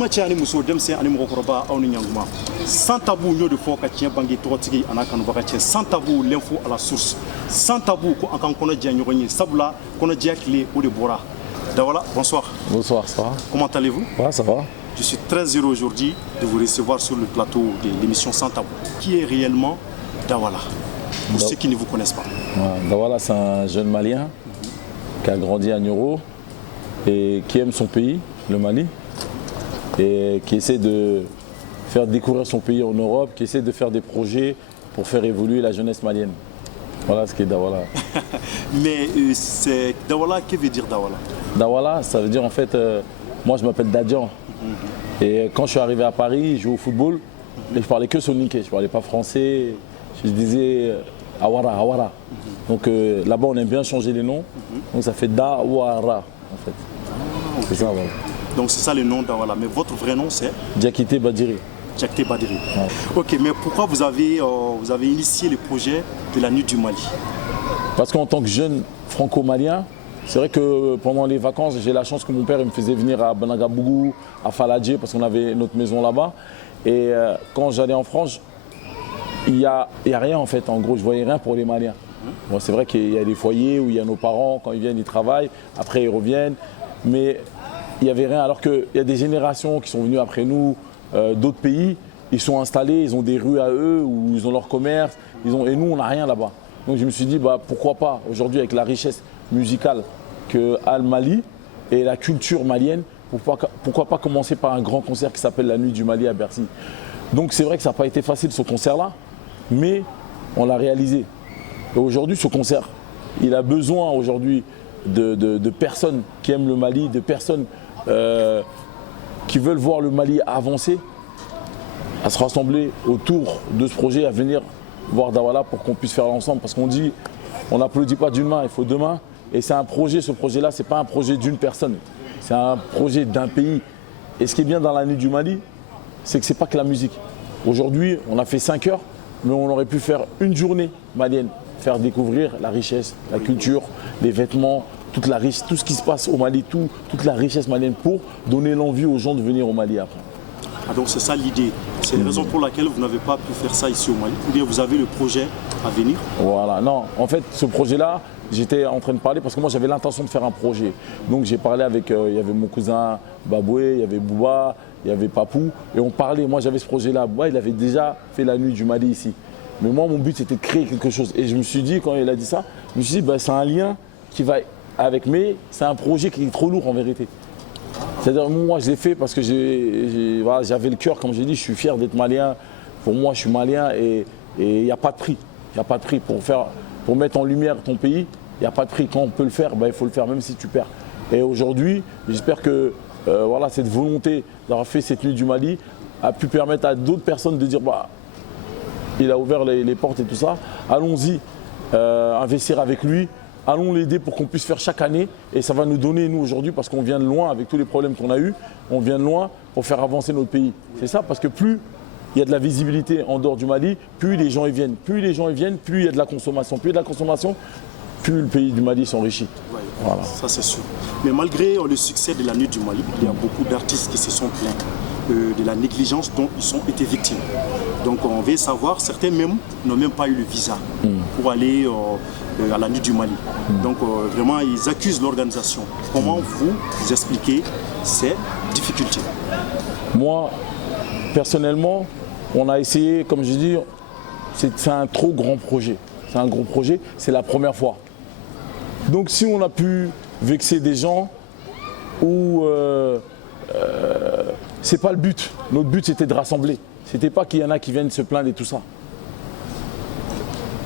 balimaci ani muso denmisɛn ani mɔgɔkɔrɔba aw ni ɲantuma sans tabou y'o de fɔ ka tiɲɛ bange tɔgɔtigi a n'a kanubaga cɛ sans tabou l'info à la source sans tabou ko an k'an kɔnɔjɛ ɲɔgɔn ye sabula kɔnɔjɛya tile o de bɔra. Dawala, bonsoir. Bonsoir, ça va? Comment allez-vous? Ouais, ça va. Je suis très heureux aujourd'hui de vous recevoir sur le plateau de l'émission Sans Tabou. Qui est réellement Dawala, pour ceux qui ne vous connaissent pas? Ouais, Dawala, c'est un jeune Malien qui a grandi à Nioro et qui aime son pays, le Mali, et qui essaie de faire découvrir son pays en Europe, qui essaie de faire des projets pour faire évoluer la jeunesse malienne. Voilà ce qu'est Dawala. Mais c'est Dawala, que veut dire Dawala? Dawala, ça veut dire en fait, moi je m'appelle Dadjan. Et quand je suis arrivé à Paris, je jouais au football et je parlais que soninké, je parlais pas français. Je disais Awara, Awara. Donc là-bas on aime bien changer les noms. Donc ça fait Dawara en fait. Okay. C'est ça, voilà. Donc c'est ça le nom Dawala. Mais votre vrai nom c'est? Diakité Badiri. Diakité Badiri. Ouais. Ok, mais pourquoi vous avez initié le projet de la Nuit du Mali? Parce qu'en tant que jeune franco-malien, c'est vrai que pendant les vacances, j'ai la chance que mon père me faisait venir à Banagabougou, à Faladjé, parce qu'on avait notre maison là-bas. Et quand j'allais en France, il y a rien en fait. En gros, je voyais rien pour les Maliens. Bon, c'est vrai qu'il y a des foyers où il y a nos parents, quand ils viennent, ils travaillent, après ils reviennent. Mais il n'y avait rien. Alors qu'il y a des générations qui sont venues après nous, d'autres pays, ils sont installés, ils ont des rues à eux, où ils ont leur commerce, et nous, on n'a rien là-bas. Donc je me suis dit, pourquoi pas, aujourd'hui, avec la richesse musicale qu'a le Mali et la culture malienne, pourquoi pas commencer par un grand concert qui s'appelle La Nuit du Mali à Bercy. Donc c'est vrai que ça n'a pas été facile ce concert-là, mais on l'a réalisé. Et aujourd'hui, ce concert, il a besoin aujourd'hui de personnes qui aiment le Mali, de personnes qui veulent voir le Mali avancer, à se rassembler autour de ce projet, à venir voir Dawala pour qu'on puisse faire l'ensemble. Parce qu'on dit, on n'applaudit pas d'une main, il faut deux mains. Et c'est un projet, ce projet-là, ce n'est pas un projet d'une personne, c'est un projet d'un pays. Et ce qui est bien dans la Nuit du Mali, c'est que ce n'est pas que la musique. Aujourd'hui, on a fait 5 heures, mais on aurait pu faire une journée malienne, faire découvrir la richesse, la culture, les vêtements, tout ce qui se passe au Mali, toute la richesse malienne pour donner l'envie aux gens de venir au Mali après. Ah, donc c'est ça l'idée. C'est la raison pour laquelle vous n'avez pas pu faire ça ici au Mali. Ou bien vous avez le projet à venir? Voilà, non. En fait, ce projet-là, j'étais en train de parler parce que moi j'avais l'intention de faire un projet. Donc j'ai parlé avec, il y avait mon cousin Baboué, il y avait Bouba, il y avait Papou. Et on parlait, moi j'avais ce projet-là. Bouba, il avait déjà fait la Nuit du Mali ici. Mais moi, mon but c'était de créer quelque chose. Et je me suis dit, quand il a dit ça, je me suis dit, c'est un lien qui va avec, mais c'est un projet qui est trop lourd en vérité. C'est-à-dire, moi, je l'ai fait parce que j'avais le cœur, comme j'ai dit, je suis fier d'être malien. Pour moi, je suis malien et il n'y a pas de prix. Il n'y a pas de prix pour mettre en lumière ton pays. Il n'y a pas de prix. Quand on peut le faire, il faut le faire, même si tu perds. Et aujourd'hui, j'espère que cette volonté d'avoir fait cette Nuit du Mali a pu permettre à d'autres personnes de dire, il a ouvert les portes et tout ça. Allons-y, investir avec lui. Allons l'aider pour qu'on puisse faire chaque année et ça va nous donner, nous aujourd'hui, parce qu'on vient de loin avec tous les problèmes qu'on a eus, on vient de loin pour faire avancer notre pays. C'est ça, parce que plus il y a de la visibilité en dehors du Mali, plus les gens y viennent. Plus les gens y viennent, plus il y a de la consommation. Plus il y a de la consommation, plus le pays du Mali s'enrichit. Ouais, voilà. Ça c'est sûr. Mais malgré le succès de la Nuit du Mali, il y a beaucoup d'artistes qui se sont plaints de la négligence dont ils ont été victimes. Donc on veut savoir, certains même n'ont même pas eu le visa pour aller à la Nuit du Mali. Donc vraiment, ils accusent l'organisation. Comment vous expliquez ces difficultés? Moi, personnellement, on a essayé, comme je dis, c'est un trop grand projet. C'est un gros projet, c'est la première fois. Donc si on a pu vexer des gens ou c'est pas le but. Notre but c'était de rassembler. C'était pas qu'il y en a qui viennent se plaindre et tout ça.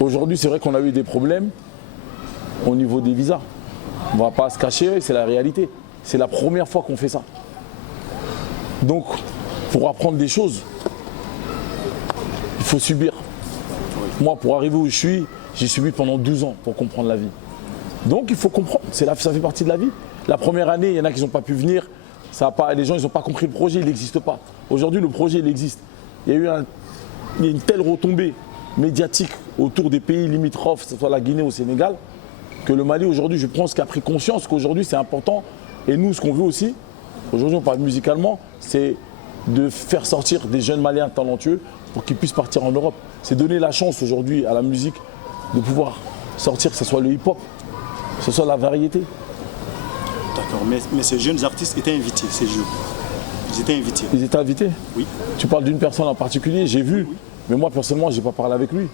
Aujourd'hui, c'est vrai qu'on a eu des problèmes au niveau des visas. On ne va pas se cacher, c'est la réalité. C'est la première fois qu'on fait ça. Donc, pour apprendre des choses, il faut subir. Moi, pour arriver où je suis, j'ai subi pendant 12 ans pour comprendre la vie. Donc, il faut comprendre. Ça fait partie de la vie. La première année, il y en a qui n'ont pas pu venir. Les gens, ils n'ont pas compris le projet, il n'existe pas. Aujourd'hui, le projet, il existe. Il y a eu une telle retombée médiatique autour des pays limitrophes, que ce soit la Guinée ou le Sénégal, que le Mali, aujourd'hui, je pense qu'il a pris conscience qu'aujourd'hui, c'est important. Et nous, ce qu'on veut aussi, Aujourd'hui, on parle musicalement, c'est de faire sortir des jeunes Maliens talentueux pour qu'ils puissent partir en Europe. C'est donner la chance aujourd'hui à la musique de pouvoir sortir, que ce soit le hip-hop, que ce soit la variété. D'accord, mais ces jeunes artistes étaient invités, ces jeunes. Ils étaient invités. Ils étaient invités? Oui. Tu parles d'une personne en particulier, j'ai vu, oui. Mais moi personnellement, je n'ai pas parlé avec lui.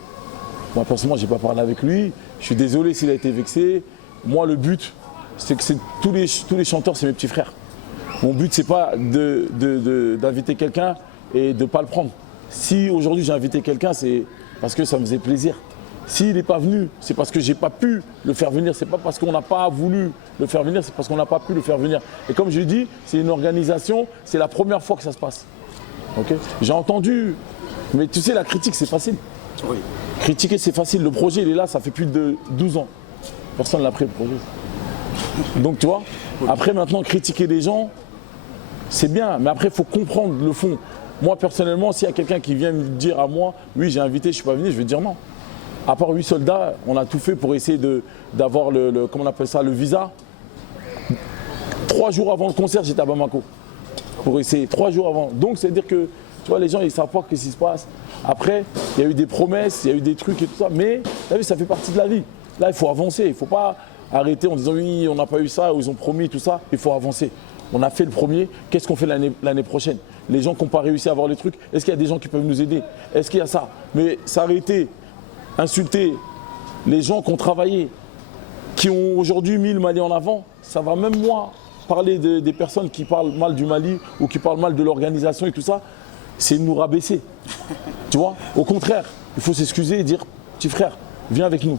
Moi personnellement, je n'ai pas parlé avec lui. Je suis désolé s'il a été vexé. Moi, le but, c'est que tous les chanteurs, c'est mes petits frères. Mon but, c'est pas d'inviter quelqu'un et de ne pas le prendre. Si aujourd'hui j'ai invité quelqu'un, c'est parce que ça me faisait plaisir. S'il n'est pas venu, c'est parce que je n'ai pas pu le faire venir. C'est pas parce qu'on n'a pas voulu le faire venir, c'est parce qu'on n'a pas pu le faire venir. Et comme je dis, c'est une organisation, c'est la première fois que ça se passe. Okay, j'ai entendu, mais tu sais, la critique, c'est facile. Oui. Critiquer, c'est facile. Le projet, il est là, ça fait plus de 12 ans. Personne ne l'a pris, le projet. Donc, tu vois, après, maintenant, critiquer les gens, c'est bien. Mais après, il faut comprendre le fond. Moi, personnellement, s'il y a quelqu'un qui vient me dire à moi, oui, j'ai invité, je ne suis pas venu, je vais dire non. À part 8 soldats, on a tout fait pour essayer d'avoir comment on appelle ça, le visa. 3 jours avant le concert, j'étais à Bamako. Pour essayer, 3 jours avant. Donc, c'est-à-dire que, tu vois, les gens, ils ne savent pas ce qui se passe. Après, il y a eu des promesses, il y a eu des trucs et tout ça. Mais, tu as vu, ça fait partie de la vie. Là, il faut avancer. Il ne faut pas arrêter en disant, oui, on n'a pas eu ça, ou ils ont promis tout ça. Il faut avancer. On a fait le premier. Qu'est-ce qu'on fait l'année prochaine? Les gens qui n'ont pas réussi à avoir les trucs, est-ce qu'il y a des gens qui peuvent nous aider? Est-ce qu'il y a ça? Mais s'arrêter, insulter les gens qui ont travaillé, qui ont aujourd'hui mis le Mali en avant, ça va même moi parler des personnes qui parlent mal du Mali ou qui parlent mal de l'organisation et tout ça, c'est nous rabaisser. Tu vois? Au contraire, il faut s'excuser et dire, petit frère, viens avec nous.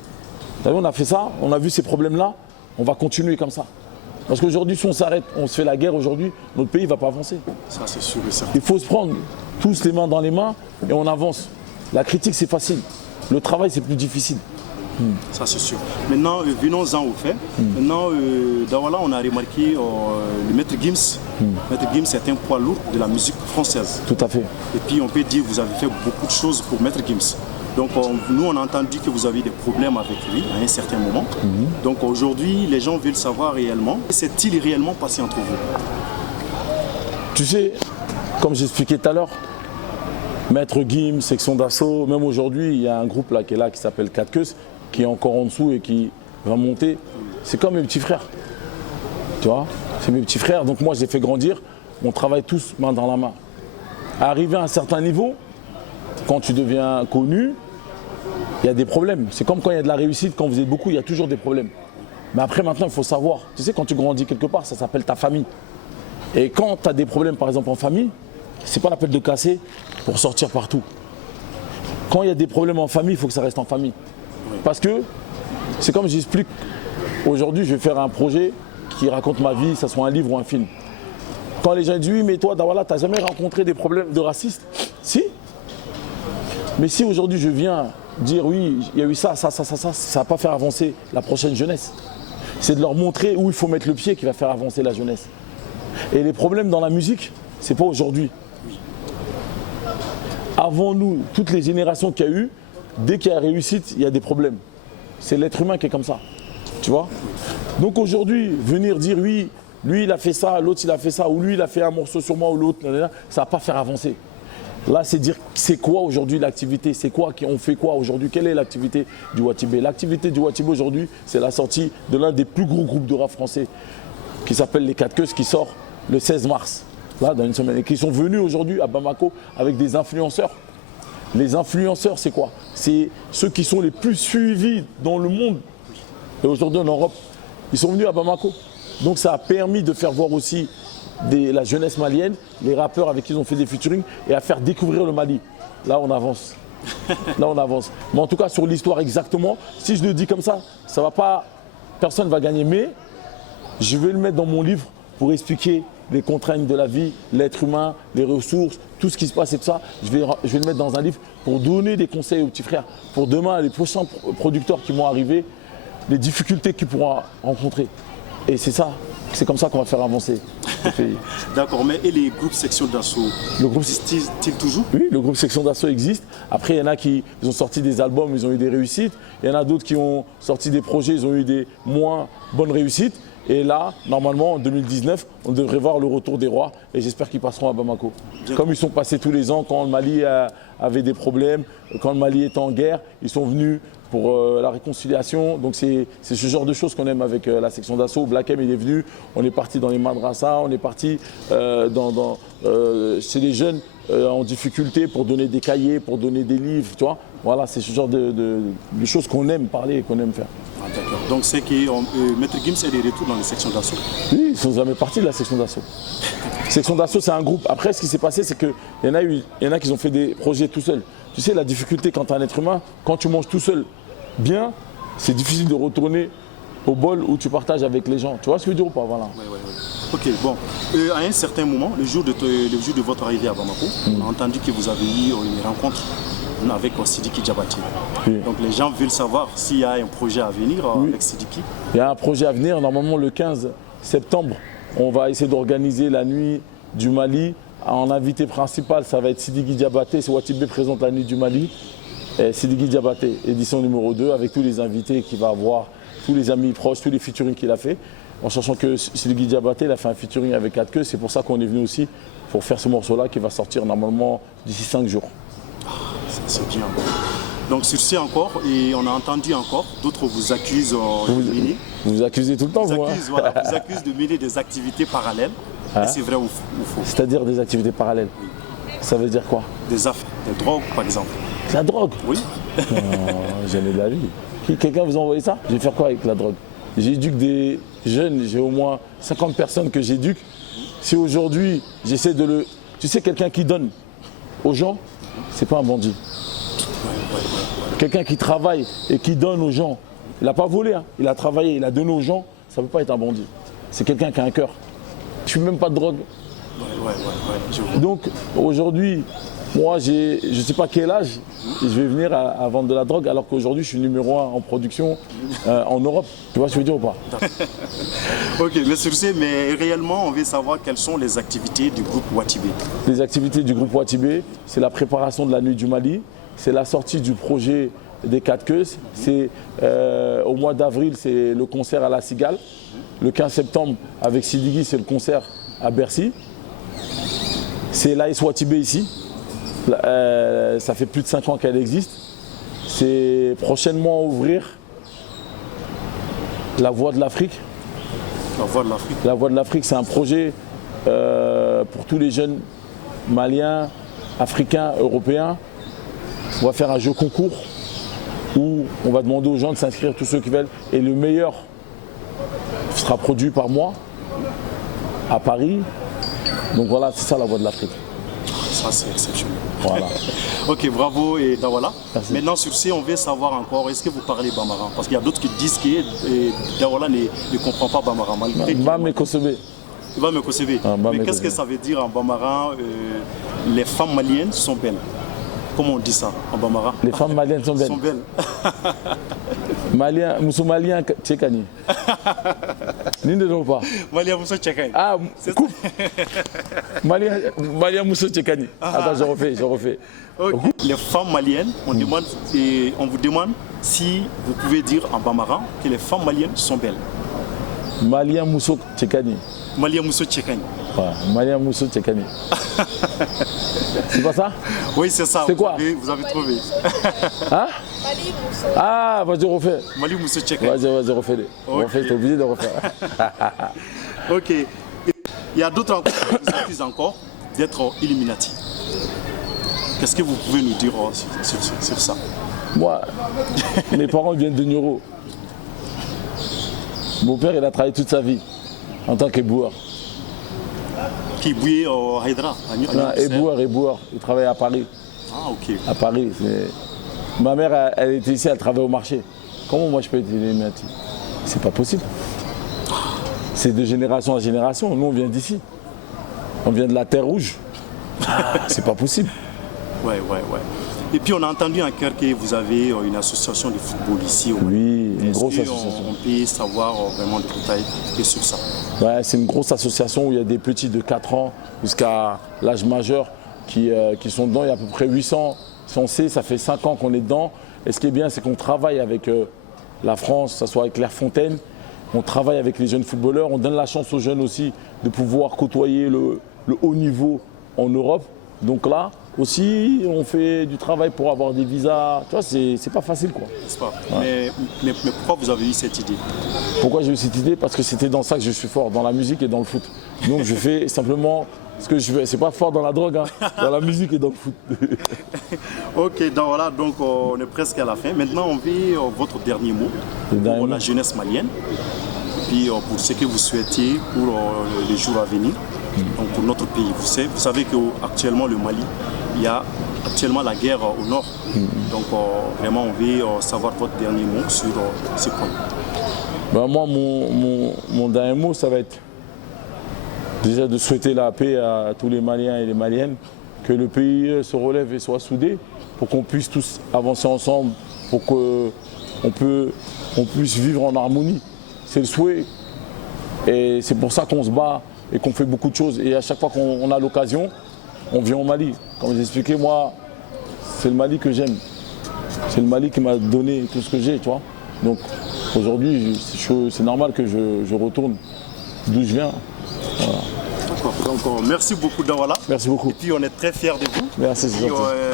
Vous savez, on a fait ça, on a vu ces problèmes-là, on va continuer comme ça. Parce qu'aujourd'hui, si on s'arrête, on se fait la guerre aujourd'hui, notre pays ne va pas avancer. Ça, c'est sûr et certain. Il faut se prendre tous les mains dans les mains et on avance. La critique, c'est facile. Le travail, c'est plus difficile. Ça, c'est sûr. Maintenant, venons-en au fait. Maintenant, Dawala, on a remarqué le Maître Gims. Maître Gims est un poids lourd de la musique française. Tout à fait. Et puis, on peut dire que vous avez fait beaucoup de choses pour Maître Gims. Donc, nous, on a entendu que vous avez des problèmes avec lui à un certain moment. Donc, aujourd'hui, les gens veulent savoir réellement, s'est-il réellement passé entre vous? Tu sais, comme j'expliquais tout à l'heure, Maître Gims, section d'assaut, même aujourd'hui, il y a un groupe là qui est là qui s'appelle 4 Queues, qui est encore en dessous et qui va monter. C'est comme mes petits frères. Tu vois, c'est mes petits frères. Donc moi, je les fais grandir. On travaille tous main dans la main. Arrivé à un certain niveau, quand tu deviens connu, il y a des problèmes. C'est comme quand il y a de la réussite, quand vous êtes beaucoup, il y a toujours des problèmes. Mais après, maintenant, il faut savoir. Tu sais, quand tu grandis quelque part, ça s'appelle ta famille. Et quand tu as des problèmes, par exemple, en famille, c'est pas la peine de casser pour sortir partout. Quand il y a des problèmes en famille, il faut que ça reste en famille. Parce que c'est comme j'explique, aujourd'hui je vais faire un projet qui raconte ma vie, que ce soit un livre ou un film. Quand les gens disent oui mais toi Dawala, tu n'as jamais rencontré des problèmes de racistes? Si. Mais si aujourd'hui je viens dire oui, il y a eu ça ne va pas faire avancer la prochaine jeunesse. C'est de leur montrer où il faut mettre le pied qui va faire avancer la jeunesse. Et les problèmes dans la musique, c'est pas aujourd'hui. Avant nous, toutes les générations qu'il y a eu, dès qu'il y a réussite, il y a des problèmes. C'est l'être humain qui est comme ça. Tu vois? Donc aujourd'hui, venir dire oui, lui il a fait ça, l'autre il a fait ça, ou lui il a fait un morceau sur moi, ou l'autre, ça ne va pas faire avancer. Là, c'est dire c'est quoi aujourd'hui l'activité, c'est quoi, on fait quoi aujourd'hui, quelle est l'activité du Watibé? L'activité du Watibé aujourd'hui, c'est la sortie de l'un des plus gros groupes de rap français qui s'appelle les 4 Queues, qui sort le 16 mars, là, dans une semaine, et qui sont venus aujourd'hui à Bamako avec des influenceurs. Les influenceurs, c'est quoi? C'est ceux qui sont les plus suivis dans le monde. Et aujourd'hui en Europe, ils sont venus à Bamako. Donc ça a permis de faire voir aussi la jeunesse malienne, les rappeurs avec qui ils ont fait des featuring, et à faire découvrir le Mali. Là, on avance. Là, on avance. Mais en tout cas, sur l'histoire exactement, si je le dis comme ça va pas, personne ne va gagner. Mais je vais le mettre dans mon livre pour expliquer les contraintes de la vie, l'être humain, les ressources, tout ce qui se passe et tout ça. Je vais le mettre dans un livre pour donner des conseils aux petits frères. Pour demain, les prochains producteurs qui vont arriver, les difficultés qu'ils pourront rencontrer. Et c'est ça, c'est comme ça qu'on va faire avancer le pays. D'accord, mais et les groupes sections d'assaut, existent-ils toujours? Oui, le groupe section d'assaut existe. Après, il y en a qui ont sorti des albums, ils ont eu des réussites. Il y en a d'autres qui ont sorti des projets, ils ont eu des moins bonnes réussites. Et là, normalement, en 2019, on devrait voir le retour des rois et j'espère qu'ils passeront à Bamako. Comme ils sont passés tous les ans quand le Mali avait des problèmes, quand le Mali était en guerre, ils sont venus pour la réconciliation. Donc c'est ce genre de choses qu'on aime avec la section d'assaut. Black M, il est venu, on est parti dans les madrassas, on est parti chez les jeunes en difficulté pour donner des cahiers, pour donner des livres, tu vois. Voilà, c'est ce genre de choses qu'on aime parler et qu'on aime faire. Ah, d'accord. Donc c'est que Maître Gims est de retour dans les sections d'assaut. Oui, ils ne sont jamais partis de la section d'assaut. Section d'assaut, c'est un groupe. Après, ce qui s'est passé, c'est qu'il y en a qui ont fait des projets tout seuls. Tu sais, la difficulté quand tu es un être humain, quand tu manges tout seul bien, c'est difficile de retourner au bol où tu partages avec les gens. Tu vois ce que je veux dire ou pas? Voilà. Ouais. Ok, bon. À un certain moment, le jour de votre arrivée à Bamako, on a entendu que vous avez eu une rencontre avec Sidiki Diabaté. Oui. Donc les gens veulent savoir s'il y a un projet à venir avec Sidiki. Il y a un projet à venir. Normalement, le 15 septembre, on va essayer d'organiser la nuit du Mali. En invité principal, ça va être Sidiki Diabaté. C'est Watibé présente la nuit du Mali. Et Sidiki Diabaté, édition numéro 2, avec tous les invités qu'il va avoir, tous les amis proches, tous les featuring qu'il a fait. En sachant que Sidiki Diabaté, il a fait un featuring avec 4 queues. C'est pour ça qu'on est venu aussi pour faire ce morceau-là qui va sortir normalement d'ici 5 jours. C'est bien. Donc sur ce encore, et on a entendu encore, d'autres vous accusent de mener. Vous accusez tout le temps, vous accusent de mener des activités parallèles. Hein? C'est vrai ou faux? C'est-à-dire des activités parallèles. Oui. Ça veut dire quoi? Des affaires, des drogues par exemple. La drogue? Oui. Jamais de la vie. Quelqu'un vous a envoyé ça? Je vais faire quoi avec la drogue? J'éduque des jeunes, j'ai au moins 50 personnes que j'éduque. Si aujourd'hui j'essaie de le... Tu sais, quelqu'un qui donne aux gens, c'est pas un bandit. Quelqu'un qui travaille et qui donne aux gens, il n'a pas volé, hein. Il a travaillé, il a donné aux gens, ça ne peut pas être un bandit. C'est quelqu'un qui a un cœur. Je ne fume même pas de drogue. Donc aujourd'hui, moi je ne sais pas quel âge je vais venir à vendre de la drogue alors qu'aujourd'hui je suis numéro 1 en production en Europe. Tu vois ce que je veux dire ou pas? Ok, mais sur ce, mais réellement on veut savoir quelles sont les activités du groupe Watibé. Les activités du groupe Watibé, c'est la préparation de la nuit du Mali, c'est la sortie du projet des 4 queues, c'est au mois d'avril c'est le concert à la Cigale, le 15 septembre avec Sidiki c'est le concert à Bercy, c'est l'AS Watibé ici. Ça fait plus de 5 ans qu'elle existe. C'est prochainement à ouvrir la Voix de l'Afrique. La Voix de l'Afrique. La Voix de l'Afrique, c'est un projet pour tous les jeunes maliens, africains, européens. On va faire un jeu concours où on va demander aux gens de s'inscrire, tous ceux qui veulent. Et le meilleur sera produit par moi à Paris. Donc voilà, c'est ça la Voix de l'Afrique. Ça, c'est exceptionnel. Voilà. Ok, bravo et Dawala. Merci. Maintenant, sur ce, on veut savoir encore, est-ce que vous parlez Bambara? Parce qu'il y a d'autres qui disent que Dawala ne comprend pas Bambara. Il va me concevoir. Il va me concevoir. Mais qu'est-ce que ça veut dire en Bambara? Les femmes maliennes sont belles. Comment on dit ça en Bambara? Les femmes maliennes sont belles. Sont belles. Malien, Malien, Tchekani. Ni ne pas. Malien, Moussa Tchekani. Ah, coupe. Malien, Moussa Tchekani. Attends, je refais. Okay. Les femmes maliennes, on vous demande si vous pouvez dire en bambara que les femmes maliennes sont belles. Malien, Moussa Tchekani. Malien, Moussa Tchekani. Ouais, Malien, Moussa Tchekani. C'est pas ça? Oui, c'est ça. C'est quoi? Vous avez trouvé. Hein? Ah, vas-y, refais. Mali Moussa Tchekani. Vas-y, refais-les. Okay. T'es obligé de refaire. Ok. Il y a d'autres encore qui vous accusent encore d'être Illuminati. Qu'est-ce que vous pouvez nous dire sur ça? Moi, mes parents viennent de Nioro. Mon père, il a travaillé toute sa vie en tant qu'éboueur. Qui bouillait au Haïdra? Éboueur. Il travaillait à Paris. Ah, ok. À Paris. Ma mère, elle était ici, elle travaillait au marché. Comment moi je peux être Illuminati? C'est pas possible. C'est de génération en génération. Nous, on vient d'ici. On vient de la Terre Rouge. C'est pas possible. Ouais. Et puis on a entendu en cœur que vous avez une association de football ici au Mali. Oui, une grosse association. On peut savoir vraiment des détails sur ça. Ouais, c'est une grosse association où il y a des petits de 4 ans jusqu'à l'âge majeur qui sont dedans. Il y a à peu près 800. Si on sait, ça fait 5 ans qu'on est dedans. Et ce qui est bien, c'est qu'on travaille avec la France, que ce soit avec Clairefontaine. on travaille avec les jeunes footballeurs, on donne la chance aux jeunes aussi de pouvoir côtoyer le haut niveau en Europe. Donc là aussi, on fait du travail pour avoir des visas. Tu vois, c'est pas facile quoi. N'est-ce pas? Ouais. Mais pourquoi vous avez eu cette idée? Pourquoi j'ai eu cette idée? Parce que c'était dans ça que je suis fort, dans la musique et dans le foot. Donc je fais simplement ce que je fais. C'est pas fort dans la drogue, hein, dans la musique et dans le foot. Ok, donc voilà, donc on est presque à la fin. Maintenant, on veut votre dernier mot pour la jeunesse malienne. Et puis pour ce que vous souhaitez pour les jours à venir, donc pour notre pays. Vous savez qu'actuellement, le Mali, il y a actuellement la guerre au nord. Donc vraiment, on veut savoir votre dernier mot sur ce point. Ben, moi, mon dernier mot, ça va être déjà de souhaiter la paix à tous les Maliens et les Maliennes, que le pays se relève et soit soudé, pour qu'on puisse tous avancer ensemble, pour qu'on puisse vivre en harmonie. C'est le souhait. Et c'est pour ça qu'on se bat et qu'on fait beaucoup de choses. Et à chaque fois qu'on a l'occasion, on vient au Mali. Comme j'ai expliqué, moi, c'est le Mali que j'aime. C'est le Mali qui m'a donné tout ce que j'ai, tu vois. Donc aujourd'hui, c'est normal que je retourne d'où je viens. Voilà. Donc merci beaucoup Dawala. Merci beaucoup. Et puis on est très fiers de vous. Merci, c'est gentil.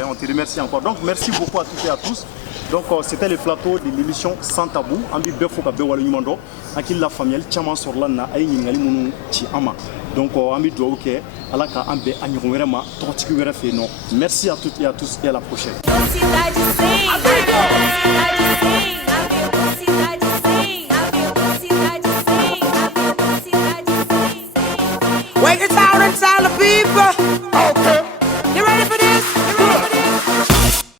On te remercie encore. Donc merci beaucoup à toutes et à tous. Donc c'était le plateau de l'émission Sans Tabou. Ambi Befo Kabe Walunyumando. Akil la famille Chama Sorlana Ayi Ningali Munu Chi Ama. Donc Ambi Douauke Alaka Ambe Anyurema Tortiki Werefeno. Merci à toutes et à tous et à la prochaine. Wake it out and tell the people. Okay.